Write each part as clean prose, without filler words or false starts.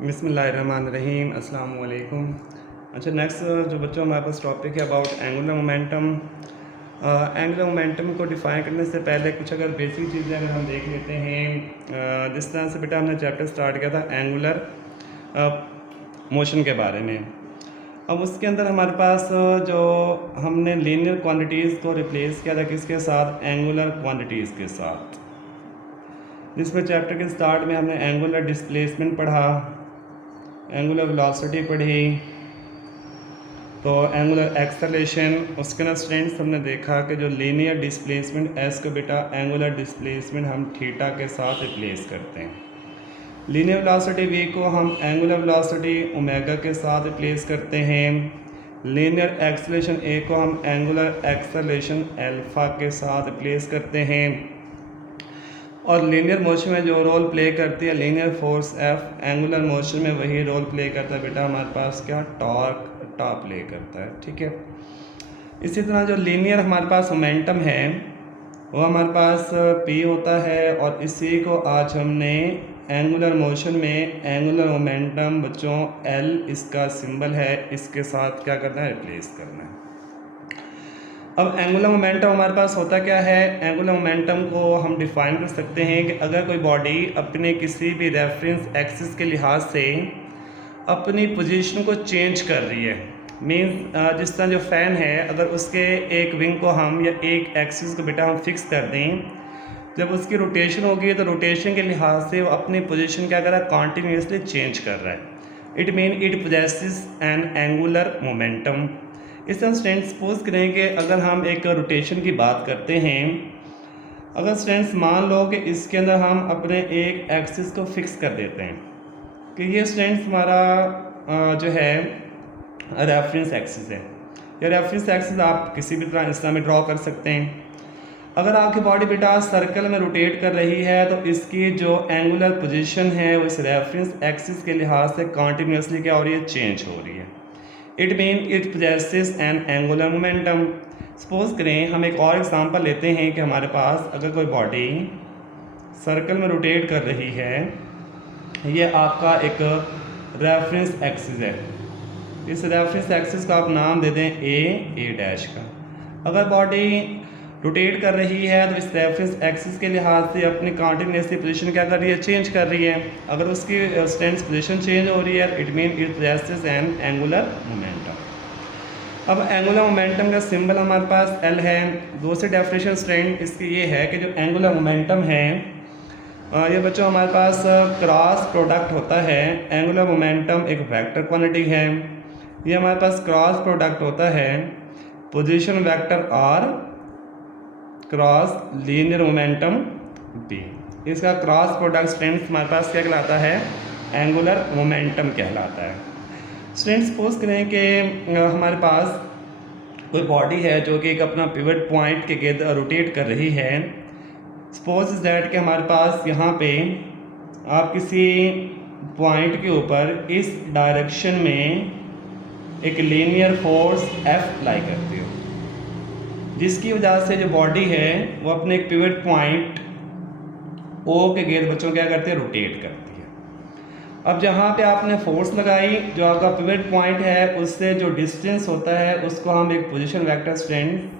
बिस्मिल्लाहिर्रहमानिर्रहीम अस्सलाम वालेकुम। अच्छा, नेक्स्ट जो बच्चों हमारे पास टॉपिक है about angular momentum. Angular momentum को डिफ़ाइन करने से पहले कुछ अगर बेसिक चीज़ें अगर हम देख लेते हैं, जिस तरह से बेटा हमने चैप्टर स्टार्ट किया था एंगुलर मोशन के बारे में। अब उसके अंदर हमारे पास जो हमने लीनियर क्वांटिटीज़ को रिप्लेस किया था किसके साथ, एंगुलर क्वांटिटीज़ के साथ। जिसमें चैप्टर के स्टार्ट में हमने एंगुलर डिस्प्लेसमेंट पढ़ा, एंगुलर वेलोसिटी पढ़ी, तो एंगुलर एक्सेलरेशन। उसके अंदर स्टूडेंट्स हमने देखा कि जो लीनियर डिस्प्लेसमेंट एस को बेटा एंगुलर डिस्प्लेसमेंट हम थीटा के साथ रिप्लेस करते हैं। लीनियर वेलोसिटी वी को हम एंगुलर वेलोसिटी ओमेगा के साथ रिप्लेस करते हैं। लीनियर एक्सेलरेशन ए को हम एंगुलर एक्सेलरेशन अल्फा के साथ रिप्लेस करते हैं। और लीनियर मोशन में जो रोल प्ले करती है linear force F, angular motion में वही रोल प्ले करता है बेटा हमारे पास क्या, टॉर्क प्ले करता है। ठीक है। इसी तरह जो लीनियर हमारे पास मोमेंटम है वो हमारे पास पी होता है, और इसी को आज हमने एंगुलर मोशन में एंगुलर मोमेंटम बच्चों एल इसका सिंबल है, इसके साथ क्या करना है, रिप्लेस करना है। अब एंगुलर मोमेंटम हमारे पास होता क्या है, एंगुलर मोमेंटम को हम डिफाइन कर सकते हैं कि अगर कोई बॉडी अपने किसी भी रेफरेंस एक्सिस के लिहाज से अपनी पोजीशन को चेंज कर रही है, मीन्स जिस तरह जो फ़ैन है अगर उसके एक विंग को हम या एक एक्सिस को बेटा हम फिक्स कर दें, जब उसकी रोटेशन होगी तो रोटेशन के लिहाज से वो अपनी पोजीशन क्या कर रहा है, कॉन्टीन्यूसली चेंज कर रहा है। It mean it possesses N angular momentum. इस तरह स्टूडेंट्स सपोज करें कि अगर हम एक रोटेशन की बात करते हैं, अगर स्टूडेंट्स मान लो कि इसके अंदर हम अपने एक एक्सिस को फिक्स कर देते हैं कि ये स्टूडेंट्स हमारा जो है रेफरेंस एक्सिस है, या रेफरेंस एक्सिस आप किसी भी तरह इस तरह में ड्रॉ कर सकते हैं। अगर आपकी बॉडी बेटा सर्कल में रोटेट कर रही है तो इसकी जो एंगुलर पोजीशन है वो इस रेफरेंस एक्सिस के लिहाज से कॉन्टीन्यूसली क्या हो रही है, चेंज हो रही है। It mean it possesses N angular momentum. Suppose करें हम एक और एग्जांपल लेते हैं कि हमारे पास अगर कोई बॉडी सर्कल में रोटेट कर रही है, ये आपका एक रेफरेंस एक्सिस है, इस रेफरेंस एक्सिस का आप नाम दे दें ए डैश का। अगर बॉडी रोटेट कर रही है तो इस रेफरेंस एक्सिस के लिहाज से अपनी कॉन्टिन्यूसली पोजीशन क्या कर रही है, चेंज कर रही है। अगर उसकी स्टैंड पोजीशन चेंज हो रही है it mean it possesses N angular momentum. अब एंगुलर मोमेंटम का सिंबल हमारे पास एल है। दूसरी डेफिनेशन स्टैंड इसकी ये है कि जो एंगुलर मोमेंटम है ये बच्चों हमारे पास क्रॉस प्रोडक्ट होता है। एंगुलर मोमेंटम एक वेक्टर क्वांटिटी है, ये हमारे पास क्रॉस प्रोडक्ट होता है position vector R cross linear momentum B. इसका क्रॉस प्रोडक्ट स्ट्रेंथ हमारे पास क्या कहलाता है, एंगुलर मोमेंटम कहलाता है। स्ट्रेंथ सपोज करें कि हमारे पास कोई बॉडी है जो कि एक अपना पिवट पॉइंट के गिर्द रोटेट कर रही है। सपोज इज दैट कि हमारे पास यहाँ पे आप किसी पॉइंट के ऊपर इस डायरेक्शन में एक लीनियर फोर्स F अप्लाई करते हो, जिसकी वजह से जो बॉडी है वो अपने एक पिवट पॉइंट O के गिर्द बच्चों क्या करते हैं, रोटेट करती है। अब जहाँ पे आपने फोर्स लगाई, जो आपका पिवट पॉइंट है उससे जो डिस्टेंस होता है उसको हम एक पोजीशन वेक्टर स्ट्रेंथ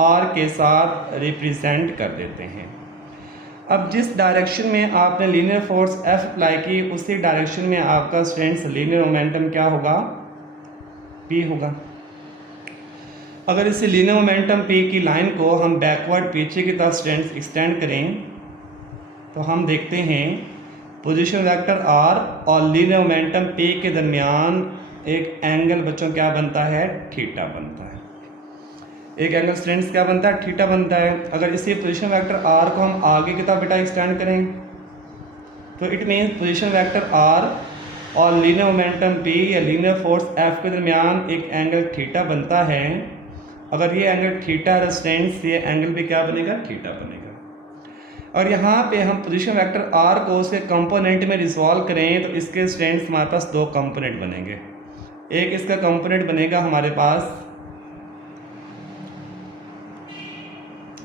R के साथ रिप्रेजेंट कर देते हैं। अब जिस डायरेक्शन में आपने लीनियर फोर्स F अप्लाई की उसी डायरेक्शन में आपका स्ट्रेंथ लीनियर मोमेंटम क्या होगा, P होगा। अगर इसी लीनियर मोमेंटम P की लाइन को हम बैकवर्ड पीछे की तरफ स्ट्रेंथ एक्सटेंड करें तो हम देखते हैं पोजीशन वेक्टर R और लीनियर मोमेंटम P के दरमियान एक एंगल बच्चों क्या बनता है, थीटा बनता है। एक एंगल स्ट्रेंथ क्या बनता है, थीटा बनता है। अगर इसी पोजीशन वेक्टर R को हम आगे की तरफ बेटा एक्सटेंड करें तो it mean position vector R और लीनियर मोमेंटम P या लीनियर फोर्स F के दरमियान एक एंगल थीटा बनता है। अगर ये एंगल थीटा रेजिस्टेंस, ये एंगल भी क्या बनेगा, थीटा बनेगा। और यहाँ पे हम पोजीशन वेक्टर R को उसके कंपोनेंट में रिजॉल्व करें तो इसके स्ट्रेंथ हमारे पास दो कंपोनेंट बनेंगे। एक इसका कंपोनेंट बनेगा हमारे पास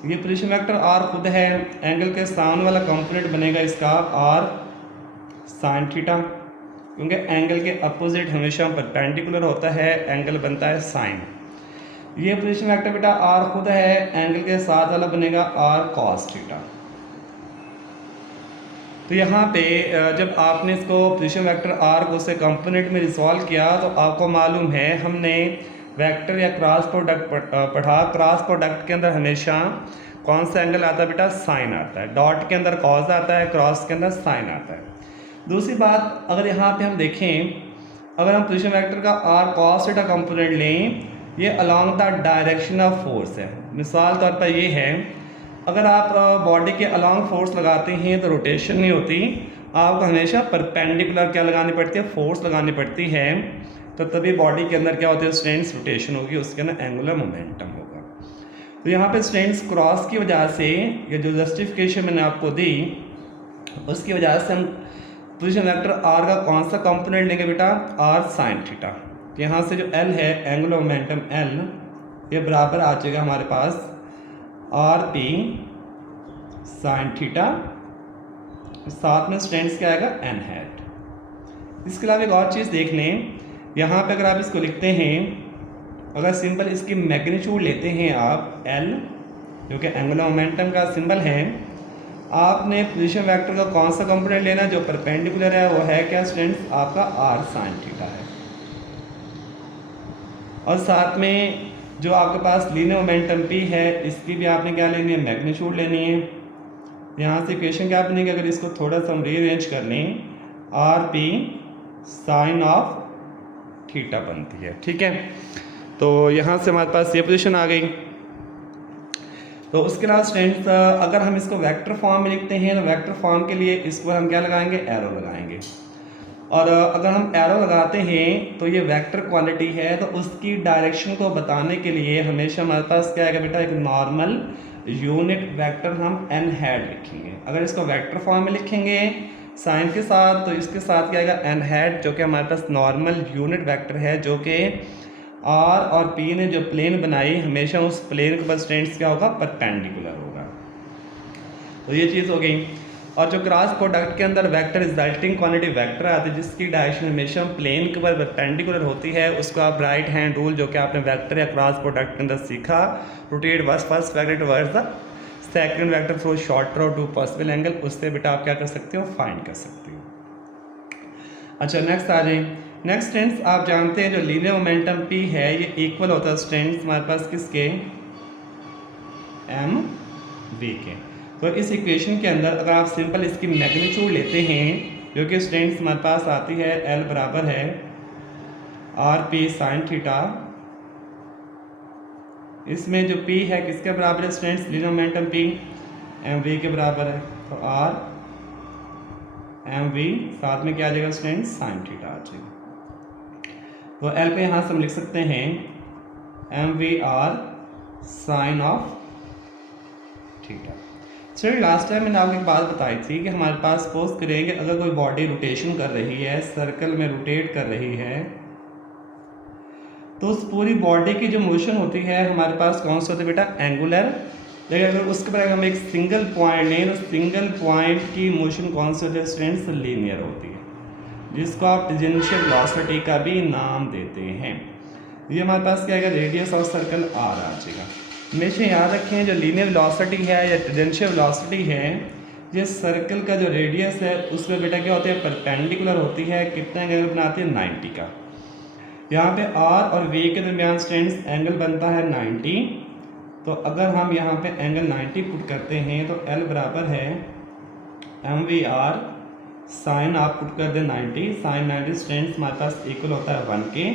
ये पोजीशन वेक्टर R खुद है, एंगल के सामने वाला कंपोनेंट बनेगा इसका R साइन थीटा, क्योंकि एंगल के अपोजिट हमेशा परपेंडिकुलर होता है, एंगल बनता है साइन। ये पोजीशन वेक्टर बेटा आर खुद है, एंगल के साथ वाला बनेगा आर कॉस थीटा। तो यहाँ पे जब आपने इसको पोजीशन वेक्टर आर को उससे कंपोनेंट में रिसॉल्व किया तो आपको मालूम है हमने वेक्टर या क्रॉस प्रोडक्ट पढ़ा। क्रॉस प्रोडक्ट के अंदर हमेशा कौन सा एंगल आता है बेटा? साइन आता है। डॉट के अंदर कॉस आता है, क्रॉस के अंदर साइन आता है। दूसरी बात, अगर यहाँ पे हम देखें, अगर हम पोजीशन वेक्टर का आर कॉस थीटा कंपोनेंट लें, ये along the direction of force है। मिसाल तौर पर ये है, अगर आप बॉडी के अलॉन्ग फोर्स लगाते हैं तो रोटेशन नहीं होती, आपको हमेशा परपेंडिकुलर क्या लगानी पड़ती है? फोर्स लगानी पड़ती है। तो तभी बॉडी के अंदर क्या होती है स्ट्रेंथ? रोटेशन होगी, उसके अंदर एंगुलर मोमेंटम होगा। तो यहाँ पे स्ट्रेंथ क्रॉस की वजह से, ये जो जस्टिफिकेशन मैंने आपको दी उसकी वजह से हम पोजीशन वेक्टर आर का कौन सा कंपोनेंट लेंगे बेटा? R sine theta. तो यहाँ से जो एल है, एंगुलर मोमेंटम एल, ये बराबर आ जाएगा हमारे पास आर पी साइन थीटा, साथ में स्ट्रेंथ क्या आएगा? N hat. इसके अलावा एक और चीज़ देख लें, यहाँ पे अगर आप इसको लिखते हैं, अगर सिंपल इसकी मैग्नीट्यूड लेते हैं आप एल, जो कि एंगुलर मोमेंटम का सिंबल है, आपने पोजीशन वेक्टर का कौन सा कंपोनेंट लेना है जो परपेंडिकुलर है? वो है क्या स्ट्रेंथ? आपका आर साइन थीटा है। और साथ में जो आपके पास लीनियर मोमेंटम पी है, इसकी भी आपने क्या लेनी है? मैग्नीट्यूड लेनी है। यहाँ से इक्वेशन क्या बनेगी? अगर इसको थोड़ा सा हम रीअरेंज कर लें, R P sine of theta बनती है। ठीक है, तो यहाँ से हमारे पास ये पोजीशन आ गई। तो उसके अलावा स्टूडेंट्स, अगर हम इसको वेक्टर फॉर्म में लिखते हैं तो वेक्टर फॉर्म के लिए इसको हम क्या लगाएंगे? एरो लगाएंगे। और अगर हम एरो लगाते हैं तो ये वेक्टर क्वांटिटी है, तो उसकी डायरेक्शन को बताने के लिए हमेशा हमारे पास क्या आएगा बेटा? एक नॉर्मल यूनिट वेक्टर हम एन हैड लिखेंगे। अगर इसको वेक्टर फॉर्म में लिखेंगे साइन के साथ, तो इसके साथ क्या आएगा? एन हैड, जो कि हमारे पास नॉर्मल यूनिट वेक्टर है, जो कि आर और पी ने जो प्लेन बनाई, हमेशा उस प्लेन के ऊपर स्ट्रेंथ क्या होगा? परपेंडिकुलर होगा। तो ये चीज़ हो गई। और जो क्रॉस प्रोडक्ट के अंदर वेक्टर रिजल्टिंग क्वांटिटी वेक्टर आती है, जिसकी डायरेक्शन हमेशा प्लेन के ऊपर परपेंडिकुलर होती है, उसको आप राइट हैंड रूल, जो कि आपने वेक्टर या क्रॉस प्रोडक्ट के अंदर सीखा, rotate first vector towards the second vector through shorter और टू पॉसिबल एंगल, उससे बेटा आप क्या कर सकते हो? फाइंड कर सकते हो। अच्छा, नेक्स्ट आ जाए। नेक्स्ट स्ट्रेंथ आप जानते हैं जो लीनियर मोमेंटम पी है, ये इक्वल होता है स्ट्रेंथ हमारे पास किसके? एम वी के। तो इस इक्वेशन के अंदर अगर आप सिंपल इसकी मैग्नीट्यूड लेते हैं, जो कि स्ट्रेंथ हमारे पास आती है एल बराबर है आर पी साइन थीटा, इसमें जो पी है किसके बराबर है? Strength linear momentum P M V के बराबर है। तो आर एम वी साथ में क्या आ जाएगा? स्ट्रेंथ साइन थीटा आ जाएगा। तो एल पे यहाँ से हम लिख सकते हैं M V R sine of theta. चलिए, लास्ट टाइम मैंने आपको एक बात बताई थी कि हमारे पास सपोज करेंगे अगर कोई बॉडी रोटेशन कर रही है, सर्कल में रोटेट कर रही है, तो उस पूरी बॉडी की जो मोशन होती है हमारे पास कौन सा होता है बेटा? एंगुलर। लेकिन अगर उसके बाद हम एक सिंगल पॉइंट लें तो सिंगल पॉइंट की मोशन कौन सी होती है स्टूडेंट्स? लीनियर होती है, जिसको आप टेंजेंशियल वेलोसिटी का भी नाम देते हैं। ये हमारे पास क्या आएगा? रेडियस ऑफ सर्कल आर आ जाएगा। हमेशा याद रखें, जो लीनियर वेलोसिटी है या टेंजेंशियल वेलोसिटी है, ये सर्कल का जो रेडियस है उसमें बेटा क्या होती है? परपेंडिकुलर होती है। कितना एंगल बनाती है? 90 का। यहाँ पे आर और वी के दरमियान स्टूडेंट्स एंगल बनता है 90। तो अगर हम यहाँ पे एंगल 90 पुट करते हैं तो एल बराबर है एम वी आर साइन, आप पुट कर दें 90, साइन 90 स्टूडेंट्स हमारे पास इक्वल होता है 1 के।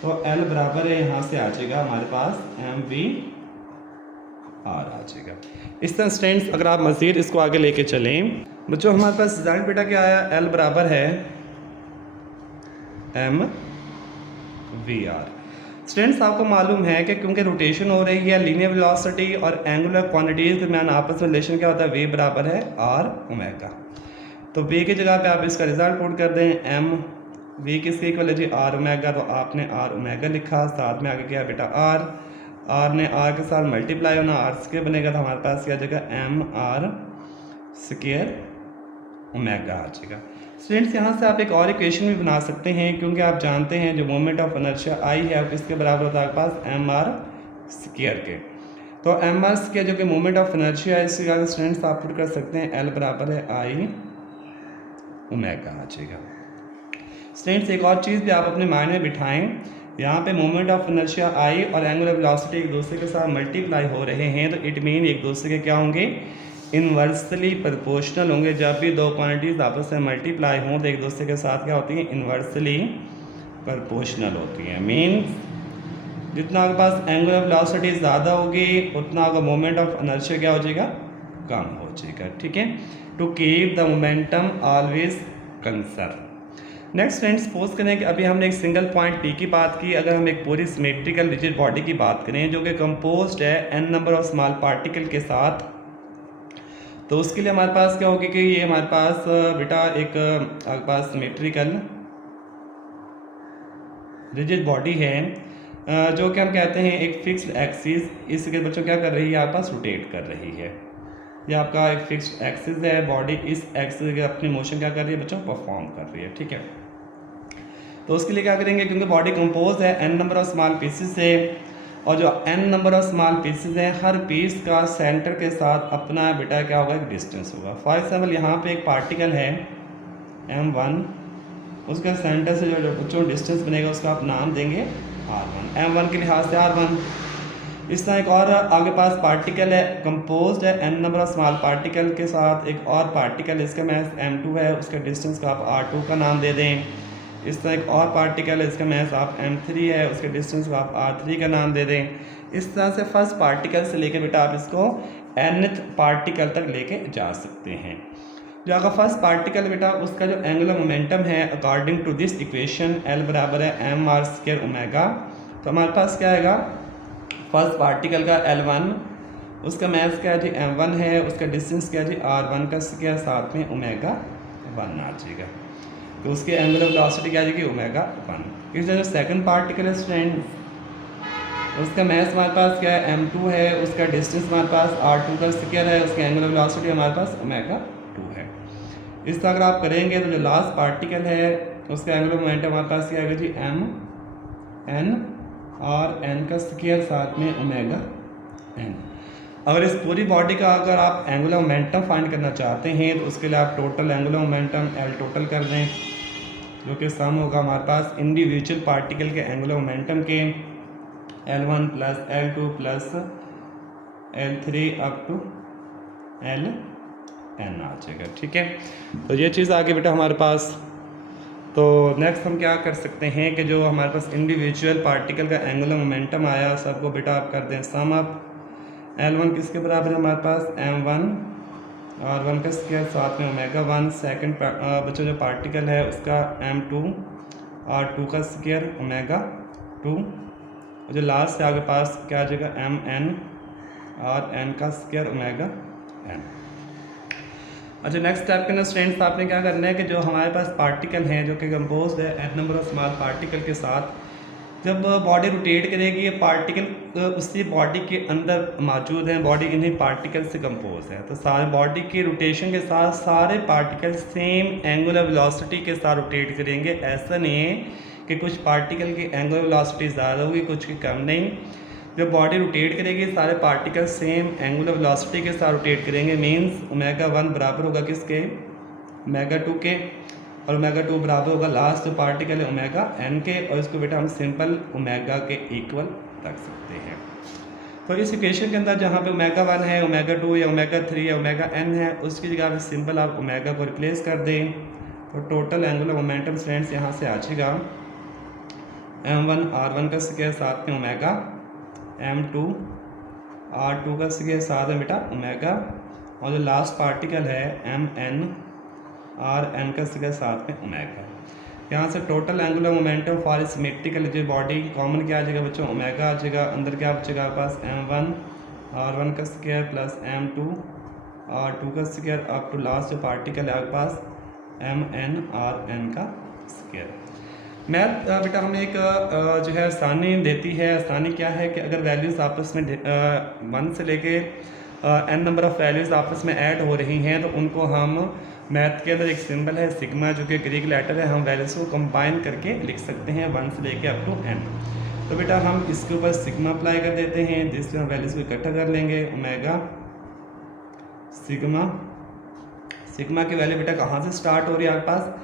तो एल बराबर है, यहाँ से आ जाएगा हमारे पास एम वी आर आ जाएगा। इस तरह स्टूडेंट्स अगर आप मज़ीद इसको आगे लेके चलें, बच्चों हमारे पास रिजल्ट बेटा क्या आया? एल बराबर है एम वी आर। स्टूडेंट्स आपको मालूम है कि क्योंकि रोटेशन हो रही है, लीनियर वेलोसिटी और एंगुलर क्वांटिटीज़ के दरमियान आपस में रिलेशन क्या होता है? वी बराबर है आर ओमेगा। तो वी की जगह पे आप इसका रिजल्ट पुट कर दें, एम वी किसके इक्वल है जी? Are omega. तो आपने आर ओमेगा लिखा, साथ में आगे क्या बेटा? आर ने आर के साथ मल्टीप्लाई होना, आर स्क्वायर बनेगा, तो हमारे पास क्या आ जाएगा? एम आर स्क्वायर ओमेगा आ जाएगा। स्टूडेंट्स यहाँ से आप एक और इक्वेशन भी बना सकते हैं, क्योंकि आप जानते हैं जो मोमेंट ऑफ इनर्शिया आई है वो किसके बराबर होता है आपके पास एम आर स्क्वायर के। तो एम आर स्क्वायर जो कि मोमेंट ऑफ इनर्शिया है, इसकी जगह स्टूडेंट्स आप पुट कर सकते हैं एल बराबर है आई ओमेगा आ जाएगा। स्टूडेंट्स एक और चीज़ भी आप अपने माइंड में बिठाएं, यहाँ पे मोमेंट ऑफ इनर्शिया आई और एंगुलर वेलोसिटी एक दूसरे के साथ मल्टीप्लाई हो रहे हैं, तो इट मीन एक दूसरे के क्या होंगे, इन्वर्सली प्रोपोर्शनल होंगे। जब भी दो क्वांटिटीज आपस में मल्टीप्लाई हों तो एक दूसरे के साथ क्या होती हैं, इन्वर्सली प्रोपोर्शनल होती हैं। मीन्स जितना आपके पास एंगुलर वेलोसिटी ज़्यादा होगी उतना आपका मोमेंट ऑफ इनर्शिया क्या हो जाएगा, कम हो जाएगा। ठीक है, to keep the momentum always conserve. Next friends, suppose करें कि अभी हमने एक सिंगल पॉइंट पी की बात की, अगर हम एक पूरी सिमेट्रिकल रिजिड बॉडी की बात करें जो कि कंपोज्ड है N number of small particle के साथ, तो उसके लिए हमारे पास क्या होगी कि ये हमारे पास बेटा एक आपके पास सिमेट्रिकल रिजिड बॉडी है जो कि हम कहते हैं एक फिक्स्ड एक्सिस, इसके बच्चों क्या कर रही है, आपके पास रोटेट कर रही है। ये आपका एक फिक्स्ड एक्सिस है, बॉडी इस एक्सिस के अपनी मोशन क्या कर रही है बच्चों, परफॉर्म कर रही है। ठीक है, तो उसके लिए क्या करेंगे, क्योंकि बॉडी कंपोज है N number of small pieces से, और जो N number of small pieces हैं हर पीस का सेंटर के साथ अपना बेटा क्या होगा, एक डिस्टेंस होगा। फॉर एग्जाम्पल यहाँ पे एक पार्टिकल है m1, उसका सेंटर से जो बच्चों डिस्टेंस बनेगा उसका आप नाम देंगे r1, m1 के लिहाज से r1। इस तरह एक और आगे पास पार्टिकल है, कंपोज्ड है N number of small particle के साथ एक और पार्टिकल, इसका मैथ m2 है, उसका डिस्टेंस का आप r2 का नाम दे दें। इस तरह एक और पार्टिकल है, इसका मैथ आप m3 है, उसके डिस्टेंस को आप r3 का नाम दे दें। इस तरह से फर्स्ट पार्टिकल से लेकर बेटा आप इसको nth पार्टिकल तक लेके जा सकते हैं। जो आपका फर्स्ट पार्टिकल बेटा उसका जो एंगुलर मोमेंटम है according to this equation L बराबर है एम आर स्क्वायर ओमेगा, तो हमारे पास क्या आएगा, फर्स्ट पार्टिकल का L1, उसका मैथ क्या है जी m1 है, उसका डिस्टेंस क्या है जी r1 का स्क्वायर, साथ में ओमेगा 1 आ जाएगा, तो उसके एंगुलर वेलोसिटी क्या आ जाएगी ओमेगा 1। इस जो सेकंड पार्टिकल है स्टूडेंट्स, उसका मैथ हमारे पास क्या है m2 है, उसका डिस्टेंस हमारे पास r2 का स्क्वायर है, उसका एंगुलर वेलोसिटी हमारे पास ओमेगा 2 है। इस तरह अगर आप करेंगे तो जो लास्ट पार्टिकल है उसका एंगुलर मोमेंटम हमारे पास क्या आएगा जी m n और n का स्क्वायर साथ में ओमेगा n। अगर इस पूरी बॉडी का अगर आप एंगुलर मोमेंटम फाइंड करना चाहते हैं तो उसके लिए आप total angular momentum L total कर दें, जो कि सम होगा हमारे पास इंडिविजुअल पार्टिकल के एंगुलर मोमेंटम के L1 plus L2 plus L3 up to Ln आ जाएगा। ठीक है, तो ये चीज़ आगे बेटा हमारे पास। तो नेक्स्ट हम क्या कर सकते हैं कि जो हमारे पास इंडिविजुअल पार्टिकल का एंगुलर मोमेंटम आया सबको बेटा आप कर दें सम अप। L1 किसके बराबर है हमारे पास m1 r1 का स्क्वायर साथ में ओमेगा 1। सेकंड बच्चों जो पार्टिकल है उसका m2 r2 का स्क्वायर ओमेगा 2, और जो लास्ट से आगे पास क्या आ जाएगा mn और n का स्क्वायर ओमेगा n। अच्छा, नेक्स्ट स्टेप के अंदर स्टूडेंट्स आपने क्या करना है कि जो हमारे पास पार्टिकल हैं जो कि कंपोज्ड है N number of small particle के साथ, जब बॉडी रोटेट करेगी ये पार्टिकल उसी बॉडी के अंदर मौजूद हैं, बॉडी इन्हीं पार्टिकल से कंपोज है, तो सारे बॉडी की रोटेशन के साथ सारे पार्टिकल सेम एंगुलर वेलोसिटी के साथ रोटेट करेंगे। ऐसा नहीं है कि कुछ पार्टिकल की एंगुलर वेलोसिटी ज़्यादा होगी कुछ की कम नहीं। जब बॉडी रोटेट करेगी सारे पार्टिकल सेम एंगुलर वेलोसिटी के साथ रोटेट करेंगे, मींस ओमेगा 1 बराबर होगा किसके, ओमेगा 2 के, और ओमेगा 2 बराबर होगा लास्ट जो पार्टिकल है ओमेगा n के, और इसको बेटा हम सिंपल ओमेगा के इक्वल रख सकते हैं। तो इस इक्वेशन के अंदर जहाँ पे ओमेगा 1 है, ओमेगा 2 या ओमेगा 3 या ओमेगा n है, उसकी जगह पे सिंपल आप ओमेगा को रिप्लेस कर दें, तो टोटल एंगुलर मोमेंटम स्टूडेंट्स यहाँ से आ जाएगा m1 r1 का स्क्वायर साथ में ओमेगा m2 r2 का स्क्वायर साथ में बेटा ओमेगा, और जो लास्ट पार्टिकल है mn और n का स्क्वायर साथ में ओमेगा। यहाँ से total angular momentum for symmetrical जो बॉडी कॉमन क्या आ जाएगा बच्चों ओमेगा आ जाएगा, अंदर क्या बचेगा आपके पास m1 r1 का स्क्वायर प्लस m2 r2 का स्क्वायर अप टू लास्ट जो पार्टिकल है आपके पास mn और n का स्क्वायर। मैथ बेटा हमें एक जो है आसानी देती है। आसानी क्या है कि अगर वैल्यूज़ आपस में 1 से लेके n नंबर ऑफ़ वैल्यूज़ आपस में ऐड हो रही हैं तो उनको हम मैथ के अंदर एक सिंबल है सिग्मा जो कि ग्रीक लेटर है, हम वैल्यूज़ को कंबाइन करके लिख सकते हैं 1 से लेके अप टू n। तो बेटा हम इसके ऊपर सिग्मा अप्लाई कर देते हैं, जिससे हम वैल्यूज़ को इकट्ठा कर लेंगे। ओमेगा सिग्मा, सिग्मा की वैल्यू बेटा कहाँ से स्टार्ट हो रही है आपके पास,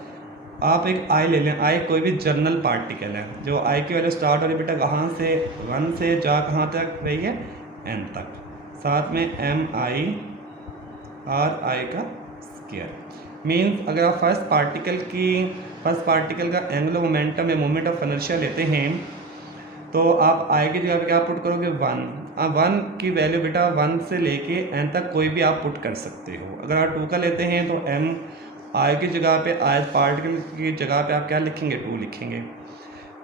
आप एक आई ले लें, आई कोई भी जर्नल पार्टिकल है, जो आई की वैल्यू स्टार्ट हो रही है बेटा कहाँ से, 1 से जा कहाँ तक रही है, n तक, साथ में एम आई आर आई का स्क्वायर। मीन्स अगर आप फर्स्ट पार्टिकल का एंगुलर मोमेंटम या मोमेंट ऑफ इनर्शिया लेते हैं तो आप आई की जगह पे क्या पुट करोगे 1। अब 1 की वैल्यू बेटा 1 से लेके n तक कोई भी आप पुट कर सकते हो। अगर आप 2 का लेते हैं तो m आई की जगह पे आई पार्टिकल की जगह पे आप क्या लिखेंगे 2 लिखेंगे।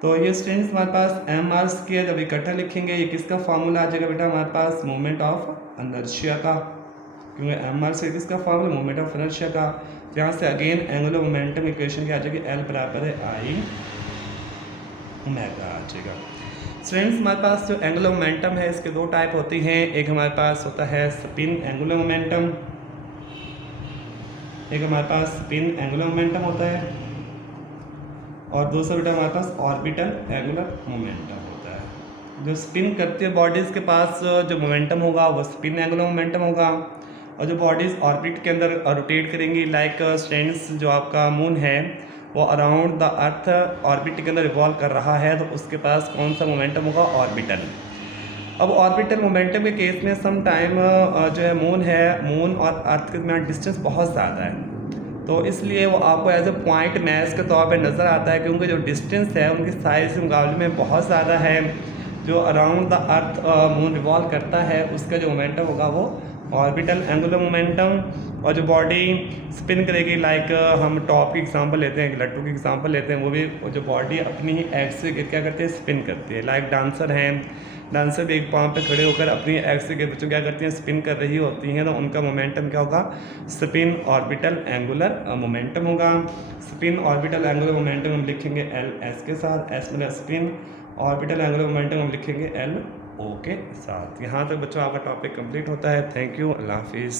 तो ये स्टूडेंट्स हमारे पास एम आर स्क्वायर जब इकट्ठा लिखेंगे ये किसका फार्मूला आ जाएगा बेटा हमारे पास मोमेंट ऑफ इनर्शिया का, क्योंकि एम आर स्क्वायर किसका फार्मूला मोमेंट ऑफ इनर्शिया का। यहाँ से अगेन एंगुलर मोमेंटम इक्वेशन क्या आ जाएगी, एल बराबर है आई ओमेगा आ जाएगा। स्टूडेंट्स हमारे पास जो एंगुलर मोमेंटम है इसके 2 टाइप होती हैं, एक हमारे पास होता है स्पिन एंगुलर मोमेंटम, एक हमारे पास स्पिन एंगुलर मोमेंटम होता है, और दूसरा बेटा हमारे पास ऑर्बिटल एंगुलर मोमेंटम होता है। जो स्पिन करती है बॉडीज़ के पास जो मोमेंटम होगा वो स्पिन एंगुलर मोमेंटम होगा, और जो बॉडीज़ ऑर्बिट के अंदर रोटेट करेंगी, लाइक स्टूडेंट्स जो आपका मून है वो अराउंड द अर्थ ऑर्बिट के अंदर रिवॉल्व कर रहा है, तो उसके पास कौन सा मोमेंटम होगा, ऑर्बिटल। अब ऑर्बिटल मोमेंटम के केस में सम टाइम जो है मून और अर्थ के दरमियान डिस्टेंस बहुत ज़्यादा है, तो इसलिए वो आपको एज ए पॉइंट मैच के तौर पे नज़र आता है, क्योंकि जो डिस्टेंस है उनकी साइज़ के मुकाबले में बहुत ज़्यादा है। जो around the earth moon revolve करता है उसका जो मोमेंटम होगा वो ऑर्बिटल एंगुलर मोमेंटम, और जो बॉडी स्पिन करेगी, लाइक हम टॉप की एग्जांपल लेते हैं, लट्टू की एग्जांपल लेते हैं, वो भी जो बॉडी अपनी ही एक्स से क्या करती है, स्पिन करती है। लाइक डांसर हैं, डांसर भी एक पाँव पे खड़े होकर अपनी एक्स के बच्चों क्या करती हैं, स्पिन कर रही होती हैं, तो उनका मोमेंटम क्या होगा, स्पिन ऑर्बिटल एंगुलर मोमेंटम होगा। स्पिन ऑर्बिटल एंगुलर मोमेंटम हम लिखेंगे एल एस के साथ, एस मतलब स्पिन, ऑर्बिटल एंगुलर मोमेंटम हम लिखेंगे एल ओ के साथ। यहाँ तक बच्चों आपका टॉपिक कंप्लीट होता है। थैंक यू, अल्लाह हाफिज़।